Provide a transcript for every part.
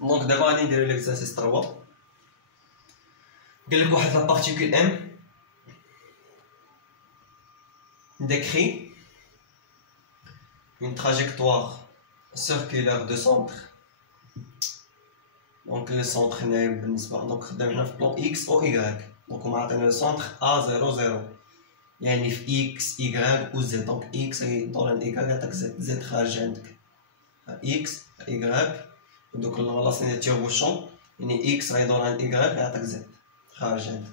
دونك دابا غادي نديرو ليكزارسيس 3. قال لك واحد لا بارتيكول ام décrit une trajectoire circulaire de centre. Donc le centre نايب بالنسبة دونك خدام هنا في بلان x و y. دونك هما عطينا لو سونتر a 0 0 يعني في x y و z. دونك x يدور عند y عطاك z خارج عندك x y ودوك الغلاصين ديال تيربوشون يعني x غيدور عند y يعطيك z خارج عندك.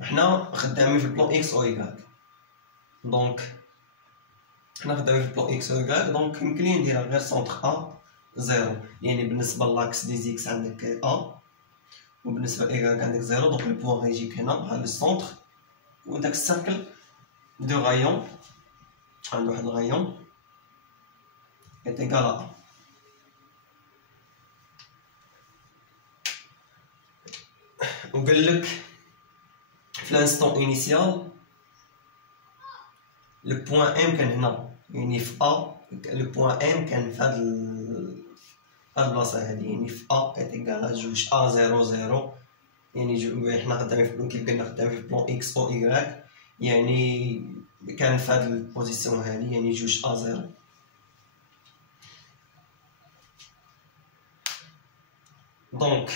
حنا خدامين في بلان x و y. دونك حنا خدامين في بلان x و y. دونك يمكن لي نديرها غير سونتر a 0 يعني بالنسبة لاكس دي زيكس عندك a وبالنسبة ل y عندك 0. دونك البوان غيجيك هنا بحال السونتر وداك السيركل دو غايون عندو واحد الغايون est égal à a. وقال لك في الانستون انيسيال لو بوين ام كان هنا يعني في ا. لو بوين ام كان في هاد البلاصه هادي يعني في ا est égal à جوج a 0 0 يعني حنا خدامين في بلان كيف قلنا خدامين في بلان اكس او y يعني كان في هاد البوزيسيون هادي يعني جوج a 0. دونك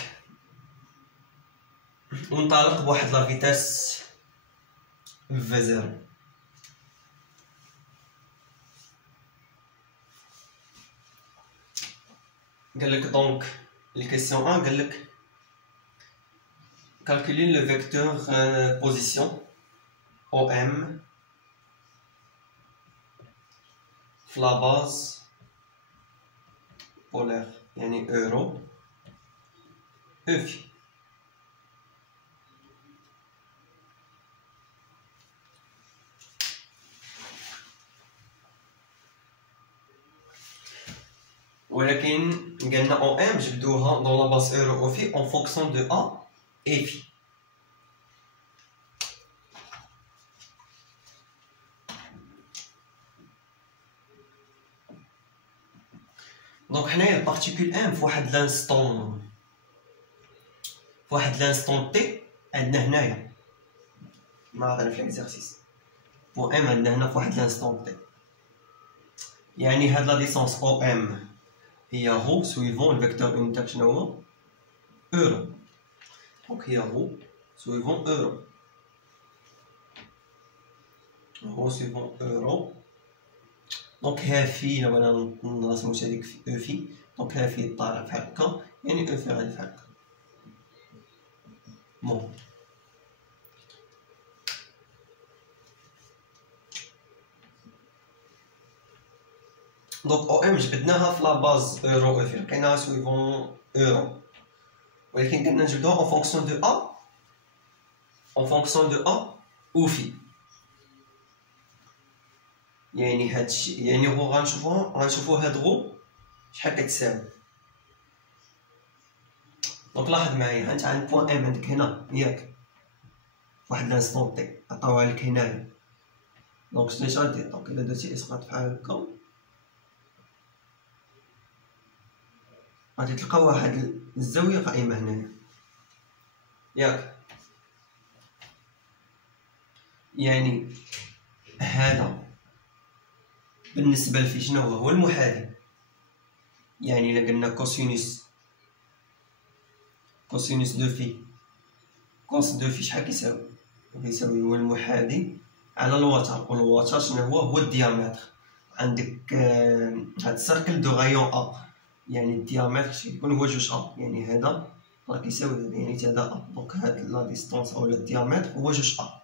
منطلق بواحد لا فيتاس في 0. قال لك دونك الكيسيون 1 قال لك calculer le vecteur position OM في la base polaire يعني euro EFI. ولكن قالنا او ام جبدوها دون لا باس اورو او في اون فونكسيون دو ا اي في. دونك حنايا البارتيكول ام في واحد لانستون تي عندنا هنايا ما عطينا في ليكزارسيس بو ام عندنا هنا في واحد لانستون تي يعني هاد لا ديسونس او ام هي رو سويفون الفيكتور اونيتير شنو هو اورو. دونك هي رو سويفون اورو رو سويفون اورو. دونك ها في لو انا نرسموش هذيك في او في. دونك ها في طالع بحال هكا يعني او في غادي بحال هكا. بون دونك او ام جبدناها في لا باز اورو او في لقيناها سويفون اورو ولكن قلنا نجبدوها اون فونكسيون دو ا او في. يعني هادشي يعني هو غنشوفو هاد غو شحال كتساوي. دونك لاحظ معايا انت عند بوان ام عندك هنا ياك واحد لانستون تي عطاوها لك هنايا. دونك شنو غادير دونك الا درتي اسقاط بحال هكا غادي تلقى واحد الزاويه قائمه هنايا ياك. يعني هذا بالنسبه لفي شنو هو المحاذي. يعني الا قلنا كوسينوس دو في كوس دو في شحال كيساوي هو المحاذي على الوتر. والوتر شنو هو الديامتر. عندك هاد السيركل دو غايون ا يعني الديامتر يكون هو جوج ا يعني هذا راه كيساوي هذا يعني هذا ا. دونك هاد لا ديستونس او الديامتر هو جوج ا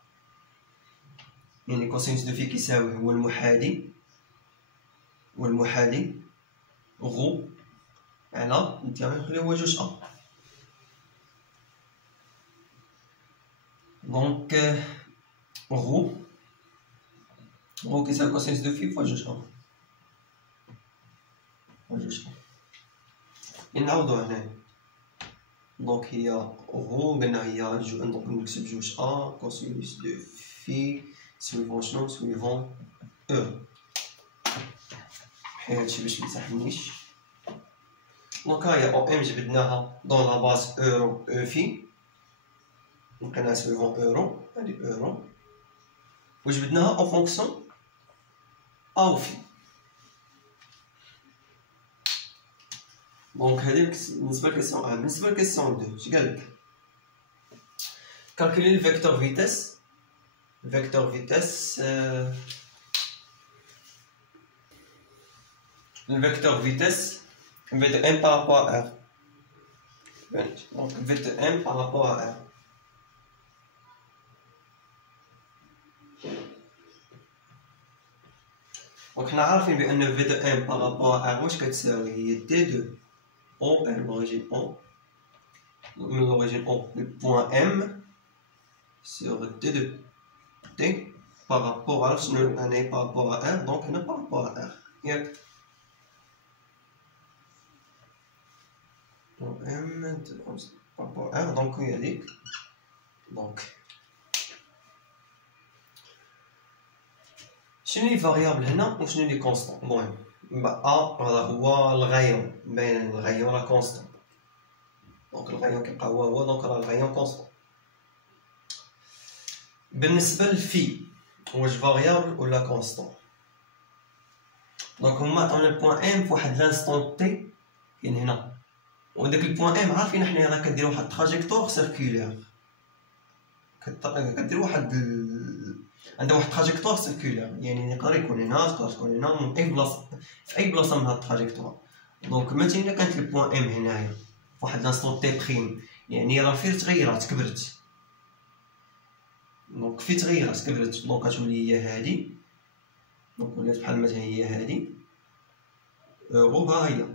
يعني كوسينوس دو في كيساوي هو المحاذي غو على الديامتر اللي هو جوج ا. دونك غو كيساوي كوسينوس دو في فوا جوج ا نعاودو هنايا. دونك هي غو قلنا هي دونك نكتب جوج ا كوسينوس دو في سويفون شنو سويفون او. حيت هادشي باش ميسحنيش. دونك هاهي او ام جبدناها دون لا باز اورو او في، لقيناها سويفون اورو، هادي اورو، وجبدناها او فونكسيون او في. دونك هادي بالنسبه لكيسيون 1. بالنسبه لكيسيون 2 اش قالك؟ كالكولي الفيكتور فيتاس. الفيكتور فيتاس الفيكتور فيتاس v de m par rapport à r. Donc v de m par rapport à r. Donc حنا عارفين بأن v de m par rapport à r واش كتساوي؟ هي d2 o r l'origine o من l'origine o le point m sur d2 t par rapport à شنو يعني par rapport à r، donc هنا par rapport à r ياك. m par rapport à r donc هي هاديك. donc شنو لي فاريابل هنا وشنو لي كونستون؟ المهم ا هذا هو الغايون، باين الغايون راه كونستون، دونك الغايون كيبقى هو دونك راه الغايون كونستون. بالنسبه لفي واش فاريابل ولا كونستون؟ دونك هما عطاونا البوان ام فواحد لانستون تي كاين هنا، وداك البوان ام عارفين حنا راه كدير واحد تراجيكتور سيركولير، كدير واحد عندها واحد تراجيكتور سيركولير، يعني يقدر يكون هنا تقدر تكون هنا من اي بلاصه في اي بلاصه من هاد التراجيكتور. دونك مثلا كانت البوان ام هنايا فواحد لانستون تي بريم، يعني راه فيه تغيرات كبرت، دونك في تغيرات كبرت، دونك كتولي هي هادي، دونك ولات بحال مثلا هي هادي اورو، ها هي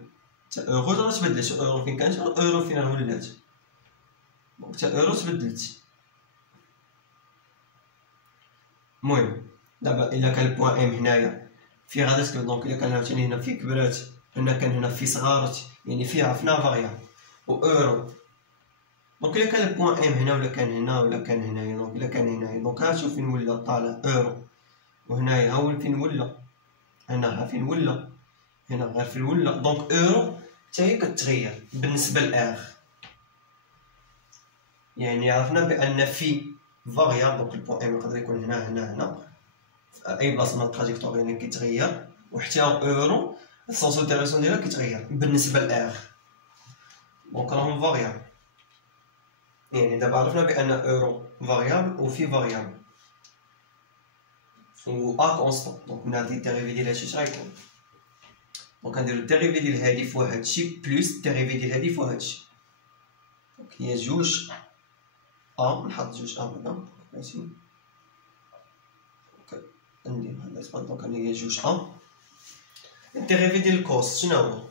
تا اورو راه تبدلت، اورو فين كانت اورو فين راه ولات، دونك تا اورو تبدلت. المهم دابا الا كان البوان ام هنايا في غادا تكبر، دونك الا كان عاوتاني هنا في كبرات، هنا كان هنا في صغارت، يعني في عرفنا فاريابل و اورو. دونك الا كان البوان ام هنا ولا كان هنا ولا كان هنايا، دونك الا كان هنايا دونك ها شوف فين ولا طالع اورو، وهنايا ها هو فين ولا، هنا ها فين ولا، هنا غير فين ولا، دونك اورو حتى هي كتغير بالنسبه لار. يعني عرفنا بان في فاريابل، دونك البوان ام يقدر يكون هنا هنا هنا في اي بلاصه من التراجيكتور يعني كيتغير، وحتى اورو السونس ديريكسيون ديالها كيتغير بالنسبه لار، دونك راهم فاريابل. يعني دابا عرفنا بان اورو فاريابل وفي فاريابل و ا كونستون، دونك من هادي الديريفي ديال هادشي اش غيكون؟ دونك غنديرو الديريفي ديال هادي فوا هادشي بلس الديريفي ديال هادي فوا هادشي، دونك هي جوج ا، نحط جوج ا هنا ماشي، دونك ندير هاد الاسباس، دونك هي جوج ا. الديريفي ديال الكوس شنو هو؟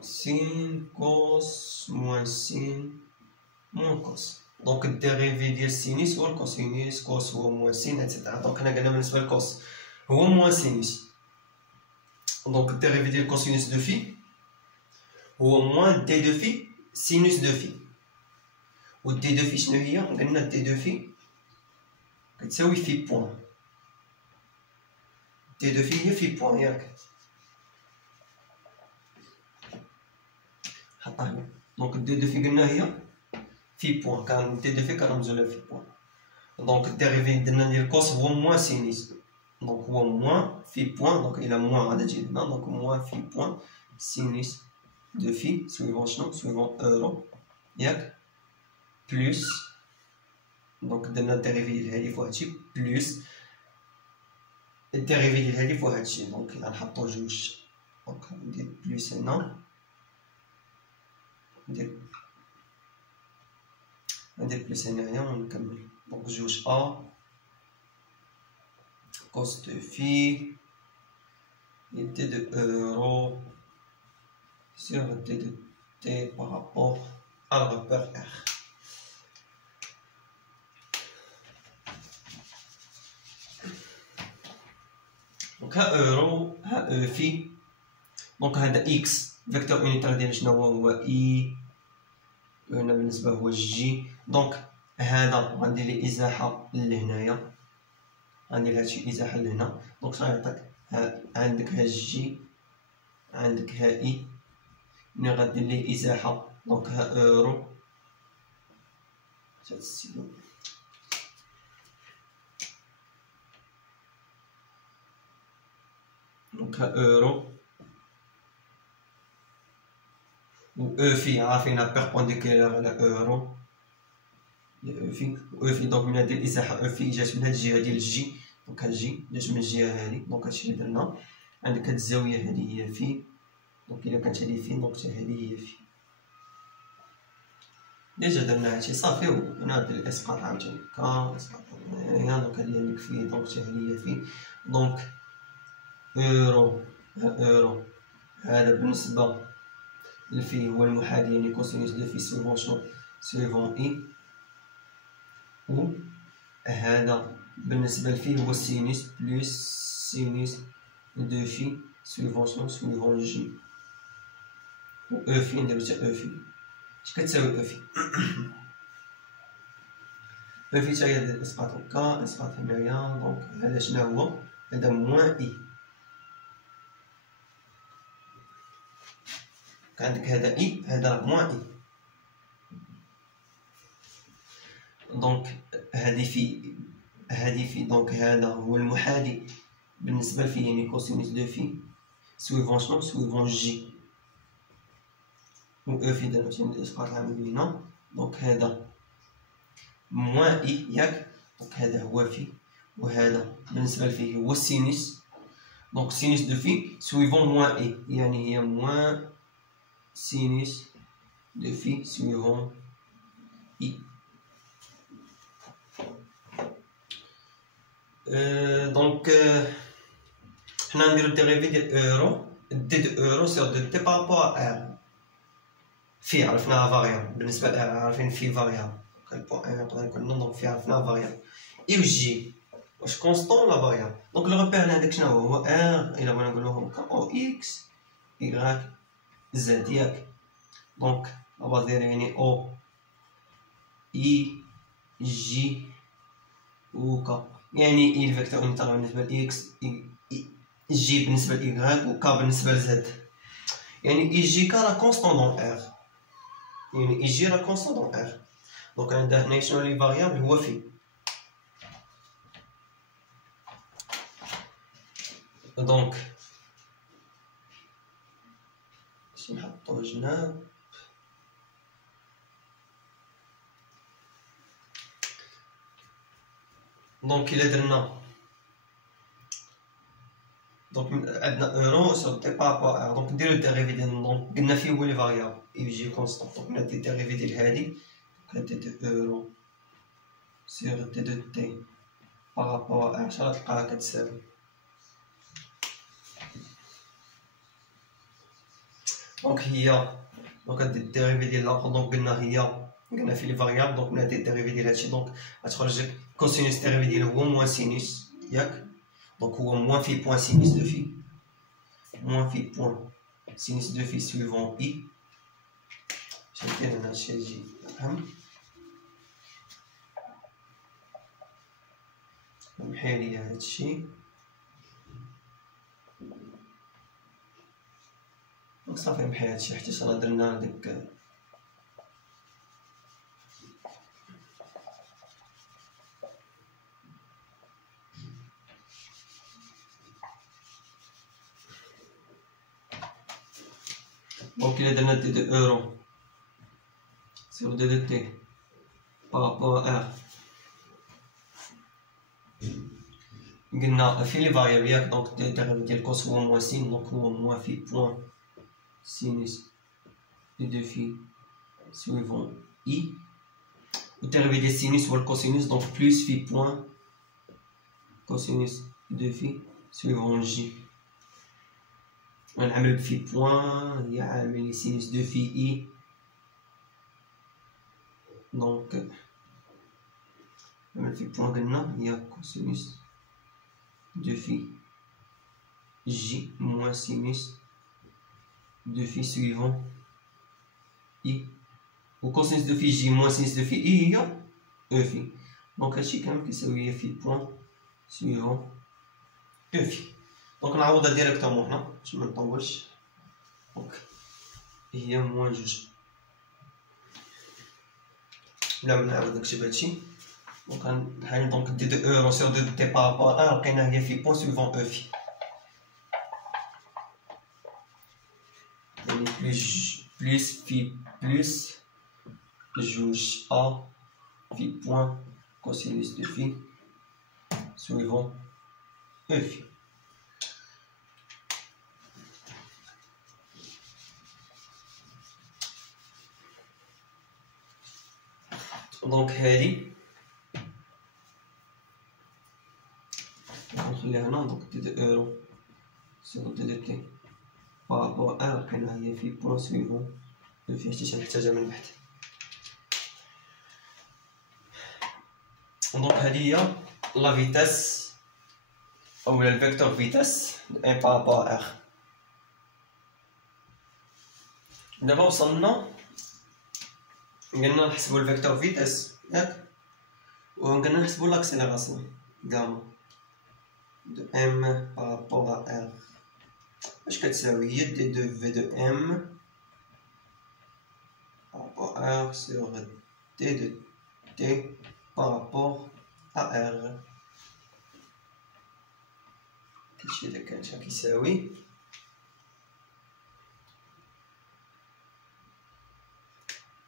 سين كوس موان سين موان كوس، دونك الديريفي ديال السينيس هو الكوسينيس، كوس هو موان سين اتسيتيرا. دونك حنا قلنا بالنسبه للكوس هو موان سينيس، دونك الديريفي ديال كوسينيس دو في هو موان دي دو في سينوس دو في، و دي دو في شنو هي؟ قلنا دي دو في كتساوي في بوان، دي دو في هي في بوان ياك، حطها هنا. دونك دي دو في قلنا هي في بوان، كان دي دو في كنرمزو لها في بوان، دونك الديريفي درنا ديال كوس هو موان سينيس، دونك هو موان في بوان، دونك الى موان غادا تجي هنا، دونك موان في بوان سينيس دو في سويفون شنو؟ سويفون اورو ياك، بلس دونك درنا الديريفي ديال هادي فوا هادشي بلس الديريفي ديال هادي فوا هادشي، دونك غنحطو جوج، دونك ندير بلس هنا، ندير بلس هنايا ونكمل، دونك جوج ا كوس دو في دي دو اورو sur d de t par rapport à le repère r. دونك ها اورو ها او في، دونك هذا اكس فيكتور يونيتير ديال شنو هو اي، هنا بالنسبه هو جي، دونك هذا غندير ليه ازاحه لهنايا، غندير هادشي ازاحه لهنا، دونك شنو غيعطيك؟ عندك ها جي، عندك ها إي، ملي غدير ليه إزاحة دونك ها أورو، دونك ها أورو و أو في عارفينها بيربونديكولار على أورو، أو في دونك ملي ندير إزاحة أو في جات من هاد الجهة ديال الجي، دونك ها جي جات من الجهة هادي، دونك هادشي لي درنا. عندك هاد الزاوية هادي هي في، دونك إلا كانت هادي في دونك حتى هادي هي في. ديجا درنا هادشي صافي، ونادي الإسقاط عاوتاني كا إسقاط هنايا، دونك هادي عندك في دونك حتى هادي هي في، دونك أورو أورو هذا بالنسبة لفي هو المحاذي يعني كوسينوس دو في سويفون شنو سويفون إي، و هذا بالنسبة لفي هو سينوس بلوس سينوس دو في سويفون شنو سويفون جي، و أو في نديرو حتى أو في. اش كتساوي أو في؟ أو في تا هي ديال الإسقاط هكا، إسقاط هنايا، دونك هذا شنو هو؟ هذا موان إي، عندك هذا إي هذا راه موان إي، دونك هادي في دونك هذا هو المحاذي بالنسبة لفي يعني كوسينوس دو في سويفون شنو سويفون جي، و أو في درنا من الإسقاط العامل لينا، دونك هذا موان إي ياك، دونك هذا هو في، وهذا بالنسبة لفي هو السينوس، دونك سينوس دو في سويفون موان إي، يعني هي موان سينوس دو في سويفون إي. دونك حنا نديرو ديريفي ديال أورو، دي دو أورو سيغ دو تي بارابور ار، في عرفناها فاريابل بالنسبة لار، عارفين في فاريابل البوان نقدر نقول دونك في عرفناها فاريابل. إي و جي واش كونستون ولا فاريابل؟ دونك لو ريبير عندك شنو هو ار، إلا بغينا نقولو هكا أو إكس إيكغاك زد ياك، دونك لا داير يعني أو إي جي وكا، يعني إي الفيكتور إنيتال بالنسبة لإكس، جي بالنسبة لإيكغاك، و كا بالنسبة لزد، يعني إي جي كا راه كونستون دون ار، يعني إي جي راه كونستون دون ار. دونك عندنا هنايا شنو لي فاريابل هو في، دونك باش نحطو جناب، دونك إلا درنا دونك عندنا أورو سور تي بارابور ار، دونك نديرو ديريفي ديال دونك قلنا فيه هو لي فاريابل إي جي كونستون، دونك ندير ديريفي ديال هادي، دونك دي دو أورو سور دي دو تي بارابور ار، شحال تلقاها كتساوي، دونك هي دونك هاد الديريفي ديال لاخر، دونك قلنا في لي فاريابل، دونك ندير الديريفي ديال هادشي، دونك غتخرج لك كوسينوس ديريفي ديالو هو موان سينوس ياك، دونك هو موان في بوان سينوس دو في، موان في بوان سينوس دو في سويفون إي. باش ندير هنا هادشي يجي أهم، نمحي هادشي، دونك صافي نمحي هادشي حيت راه درنا ديك دونك إلا درنا دي دو أورو سيغ دي دو تي بارابور ار، قلنا في لي فاريابل ياك، دونك الديريفي ديال كوس هو موان سين، دونك هو موان في بوان سينوس دو في سويفون إي، والديريفي ديال سينوس هو الكوسينوس، دونك بلوس في بوان كوسينوس دو في سويفون جي، غنعمل في بوان هي عامل سينوس دو في إي، دونك نعمل في بوان قلنا هي كوسينوس دو في جي موان سينوس دو في سويفون إي، و كوسينوس دو في جي موان سينوس دو في إي هي أو في، دونك هادشي كامل كيساوي في بوان سويفون أو في. دونك نعوضها ديريكتومون هنا باش منطولش. دونك هي موان جوج، بلا ما نعاود نكتب هادشي. دونك هاني دونك دي دو اورو سور دو دي بارابور ا لقينا هي في بوان سويفون او في، يعني بلوس في بلوس جوج ا في بوان كوسينوس دو في سويفون او في. دونك هادي نخليها هنا. دونك دي دو اورو سور دي دو تي بارابور ا لقينا هي في بوان سويفون او في، حتى تنحتاجها من بعد. دونك هادي هي لا فيتاس اولا الفيكتور فيتاس ان بارابور ار. دابا وصلنا قلنا نحسبو الفيكتور فيتاس ياك، وقلنا نحسبو لاكسيليراسيون غاما دو ام بارابور ا ار. اش كتساوي؟ هي دي دو في دو ام بارابور ار سور دي دو تي بارابور ا ار. كلشي الا كان شحال كيساوي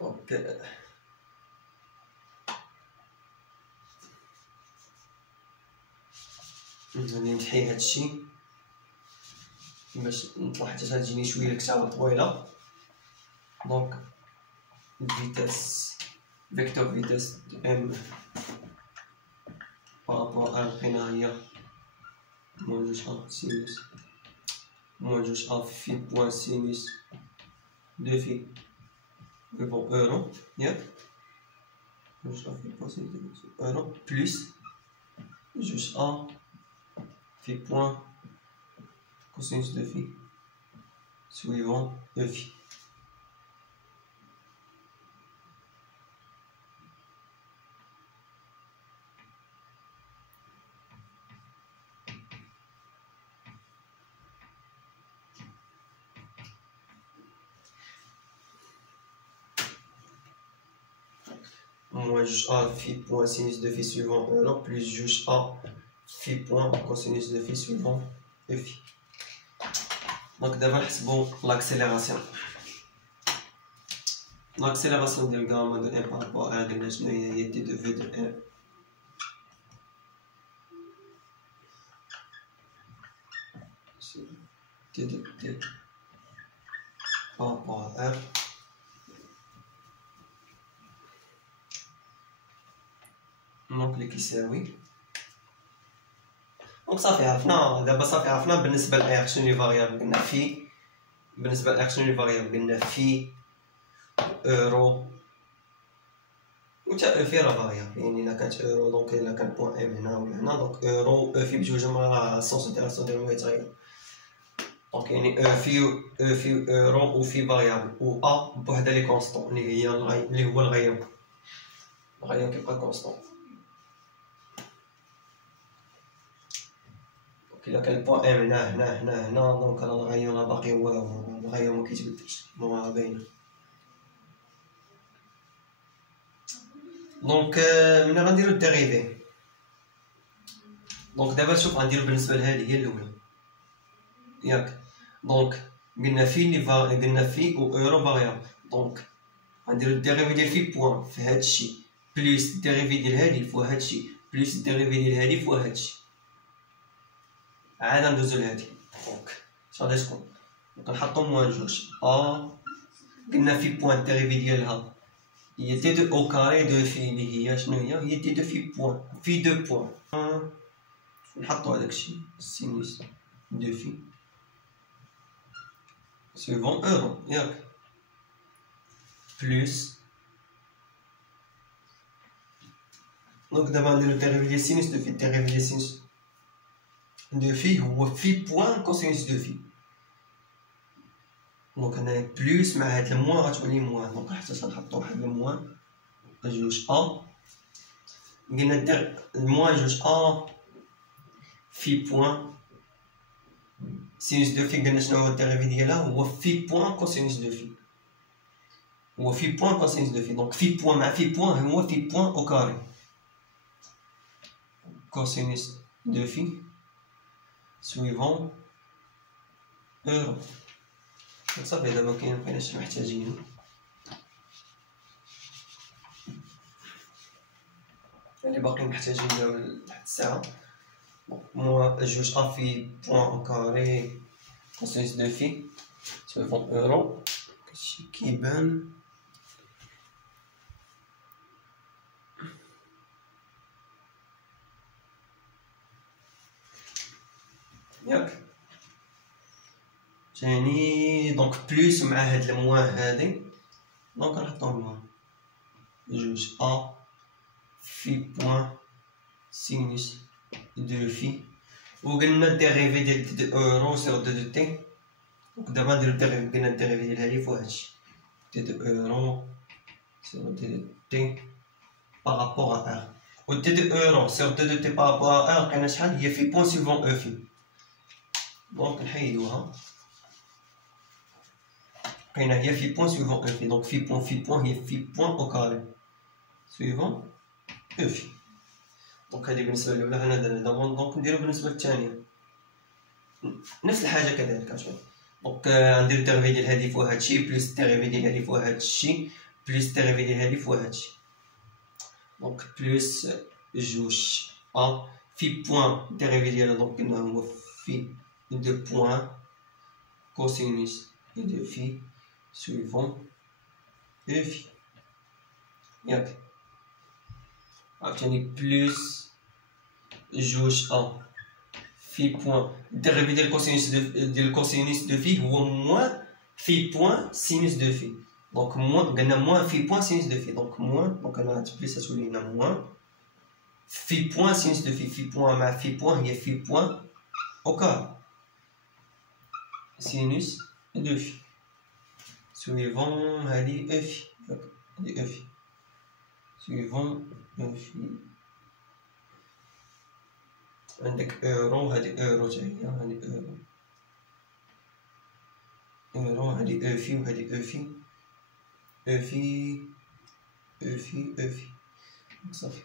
دونك غادي نمحي هادشي باش نطلع حتى تجيني شويه الكتابه طويله. دونك فيتاس فيكتور فيتاس دو ام بارابور ا لقينا هي موان جوج ا سينوس موان جوج ا في بوان سينوس دو في بون اورو ياك، جوج ا في بوان سينوس دو اورو بلس جوج ا في بوان كوسينوس دو في سويفون او في. Moins juge A phi point sinus de phi suivant euro plus juge A phi point cosinus de phi suivant E phi. Donc d'abord نحسبو l'accélération. L'accélération ديال gamma de 1 par rapport à قلنا شنو هي t de v de 1 t de t par rapport à r. دونك اللي كيساوي دونك صافي عرفنا دابا صافي عرفنا بالنسبه ل r شنو لي فاريابل قلنا في، بالنسبه ل r شنو لي فاريابل قلنا في اورو و تا او في راه فاريابل، يعني الا كانت اورو دونك الا كان بوان ام هنا ولا هنا دونك اورو او في بجوجهم راه السونس انتيراسيون ديالهم غيتغير. دونك يعني او في اورو و في فاريابل و ا بوحدها لي كونستون اللي هي اللي هو الغياب كيبقى كونستون. إلا كان البوان ام هنا دونك راه الغيون باقي هو الغيون مكيتبدلش راه باينه. دونك ملي غنديرو الديريفي دونك دابا شوف غنديرو بالنسبه لهادي هي الاولى ياك. دونك قلنا في و اورو فاريابل، دونك غنديرو الديريفي ديال في بوان في هادشي بليس الديريفي ديال هادي فوا هادشي بليس الديريفي ديال هادي فوا هادشي. عاد ندوزو لهادي دونك اش غادي تكون؟ كنحطو موان جوج ا قلنا في بوان الديريفي ديالها هي تي دو او كاري دو في اللي هي شنو هي تي دو في بوان في دو بوان. نحطو هداكشي سينوس دو في سويفون اورو ياك بلوس دونك دابا نديرو الديريفي ديال سينوس دو في. الديريفي ديال سينوس دو في هو في بوان كوسينوس دو في. دونك هنا بلوس مع هاد الموان غتولي موان، دونك حتى تنحطو واحد الموان جوج ا قلنا دير الموان جوج ا في بوان سينوس دو في قلنا شنو هو الديريفي ديالها هو في بوان كوسينوس دو في هو في بوان كوسينوس دو في دونك في بوان مع في بوان هو في بوان او كاري كوسينوس دو في سويفون اورو صافي دابا مكايناش محتاجين اللي باقي محتاجين لحد الساعة موا جوج ا في بوان او كاري كوسينوس دو في سويفون اورو هادشي كيبان ياك تاني دونك بلوس مع هاد الموا هادي دونك نحطهم لهم جوج ا في بوان سينوس دو في وقلنا الديريفي ديال دو اورو سيغ دو تي دونك دابا نديرو الديريفي قلنا الديريفي ديال هادي فوق هادشي دو اورو سيغ دو تي بارابور ا ار و دو اورو سيغ دو تي بارابور ا ار لقينا شحال هي في بوان سيفون او في دونك نحيدوها لقينا هي في بوان سيفون او في دونك في بوان هي في بوان او كاري سيفون او في دونك هادي بالنسبه للاولى هنا درنا دونك نديرو بالنسبه للثانيه نفس الحاجه كذلك عشان دونك ندير الديريفي ديال هادي فوق هادشي بلس الديريفي ديال هادي فوق هادشي بلس الديريفي ديال هادي فوق هادشي دونك بلس جوج ا في بوان الديريفي ديالها دونك قلنا هو في دو بوان كوسينوس دو في سويفون او في ياك عاوتاني بلس جوج ا في بوان الديريفي ديال كوسينوس دو في هو موان في بوان سينوس دو في دونك موان قلنا موان في بوان سينوس دو في دونك موان دونك انا بلس تولي لنا موان في بوان سينوس دو في بوان مع في بوان هي في بوان او كار سينوس دو في سويفون هادي او في هادي او في سويفون او في عندك اورو هادي اورو تا هي هادي اورو هادي او في وهادي او في او في او في او في صافي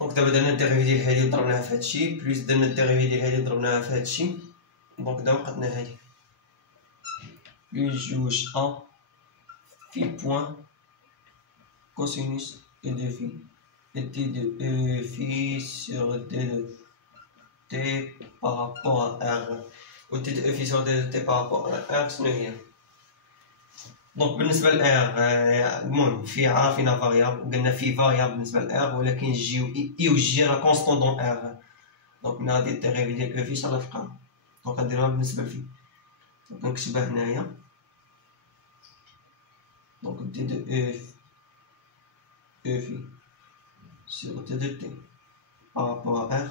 دونك دابا درنا الديريفي ديال هادي وضربناها في هادشي بليس درنا الديريفي ديال هادي وضربناها في هادشي دونك دابا بقاتنا هادي بليس جوج ا في بوان كوسينوس دو في دي دو او في سور دي دو تي بارابور ا ار و دي دو او في سور دي دو تي بارابور ا ار شنو هي دونك بالنسبه ل ار المهم في عارفين فاريابل قلنا في فاريابل بالنسبه ل ار ولكن جي و اي و جي راه كونستون دون ار دونك من غادي الديريفي ديال او في شحال غتلقى دونك غنديرها بالنسبه لفي دونك نكتبها هنايا دونك دي دو او في sur t de t par rapport à r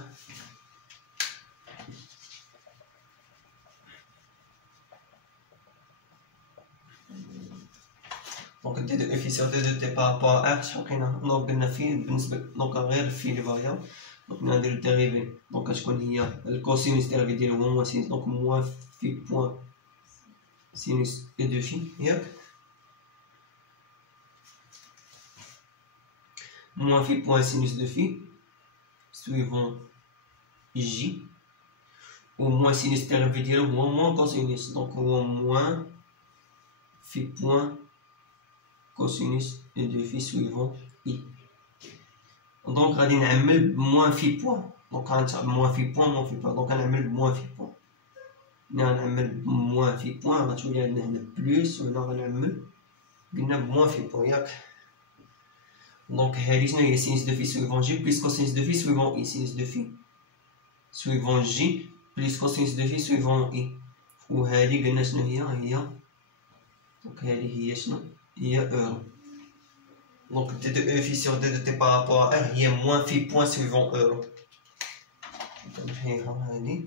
دونك t de f sur t de t par rapport à r شحال لقينا دونك قلنا فيه بالنسبه دونك غير في لي فاريابل دونك ندير الديريفي دونك شكون هي الكوسينوس ديريفي ديالو هو موان سينوس دونك موان في بوان سينوس اي دو في ياك moins phi point sinus de phi suivant j ou moins sinus dérivé ديالو هو moins cosinus donc هو moins phi point cosinus de phi suivant i donc غادي نعمل moins phi point donc غنعمل moins phi point moins phi point donc غنعمل moins phi point نعمل moins phi point غتولي عندنا هنا بلس وهنا غنعمل قلنا moins phi point ياك donc هادي شنو هي sinus de phi suivant j plus cosinus de phi suivant i sinus de phi suivant j plus cosinus de phi suivant i وهادي قلنا شنو هي donc هادي هي شنو هي اورو donc d de e phi sur d de t par rapport à r هي moins phi point suivant euro نحيها هادي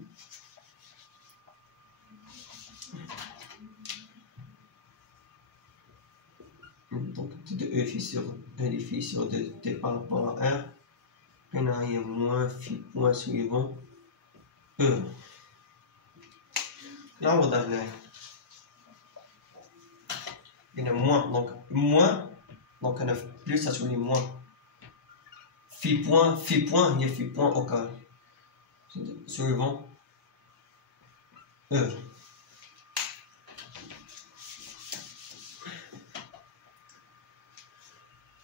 donc d de e phi sur هادي phi sur d de t par rapport à r هنا هي moins phi point suivant euro نعوضها هنايا هنا موان دونك هنا في بلوس غتولي موان في بوان هي في بوان او كاري سويفون اور.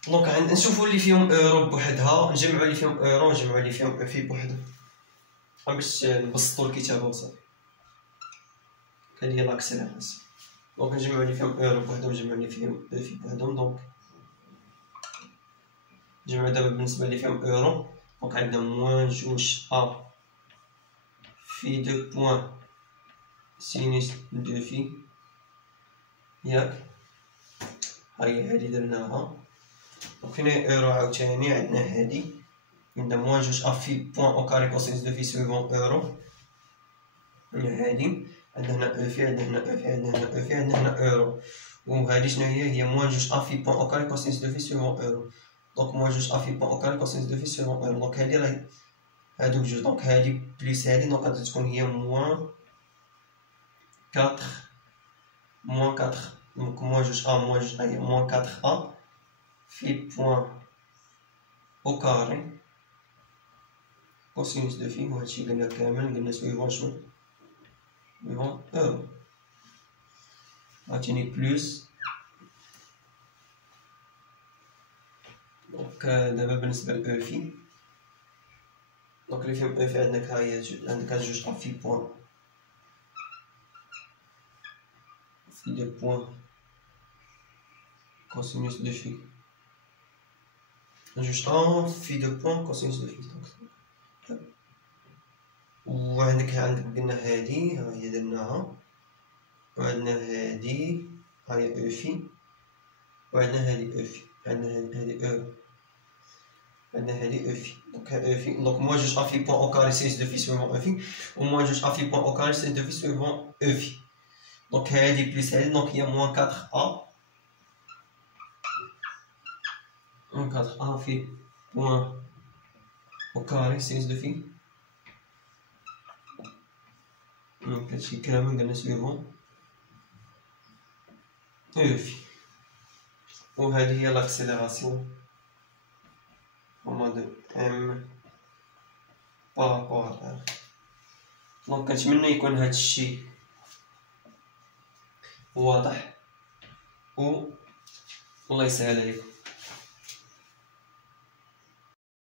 دونك نشوفو اللي فيهم اورو بوحدها، نجمعو اللي فيهم اورو، نجمعو اللي فيهم في بوحدها باش نبسطو الكتابة وصافي. هادي هي لاكسيليراسيون. دونك نجمعو اللي فيهم اورو بوحدهم، نجمعو اللي فيهم في بوحدهم. دونك نجمعو دابا بالنسبة اللي فيهم اورو، دونك عندنا موان جوج ا في دو بوان سينوس دو في، ياك هاهي هادي درناها. دونك فين اورو عاوتاني عندنا هادي، عندنا موان جوج ا في بوان او كاري كوسينوس دو في سويفون اورو. هادي عندنا هنا او في، عندنا هنا او في، عندنا هنا او في، عندنا هنا اورو. وهادي شناهي؟ هي موان جوج ا في بوان او كاري كوسينوس دو في سويفون اورو. دونك موان جوج ا في بوان او كاري كوسينوس دو في سويفون اورو. دونك هادي راهي هادو بجوج، دونك هادي بليس هادي، دونك غادي تكون هي موان كاتر موان كاتر. دونك موان جوج ا موان جوج ا هي موان كاتر ا في بوان او كاري كوسينوس دو في. وهادشي قلنا كامل، قلنا سويفون شنو؟ سويفون اورو. عاوتاني بلوس. دونك دابا بالنسبة ل او في، دونك اللي فيهم او في عندك ها هي عندك هاد جوج ا في بوان في دو بوان كوسينوس دو في، جوج ا في دو بوان كوسينوس دو في. وعندك قلنا هادي ها هي درناها، وعندنا هادي ها هي او في، وعندنا هادي او في، عندنا هادي او، عندنا هادي او في. دونك او في، دونك موان جوج ا في بوان او كاري سينوس دو في سويفون او في، وموان جوج ا في بوان او كاري سينوس دو في سويفون او في. دونك هادي بليس هادي، دونك هي موان كاتر ا، موان كاتر ا في بوان او كاري سينوس دو في. دونك هادشي كامل قلنا سويفون او في. وهادي هي لاكسيليراسيون هما دو ام بارابور ا. دونك كنتمنى يكون هادشي واضح، و الله يسهل عليكم.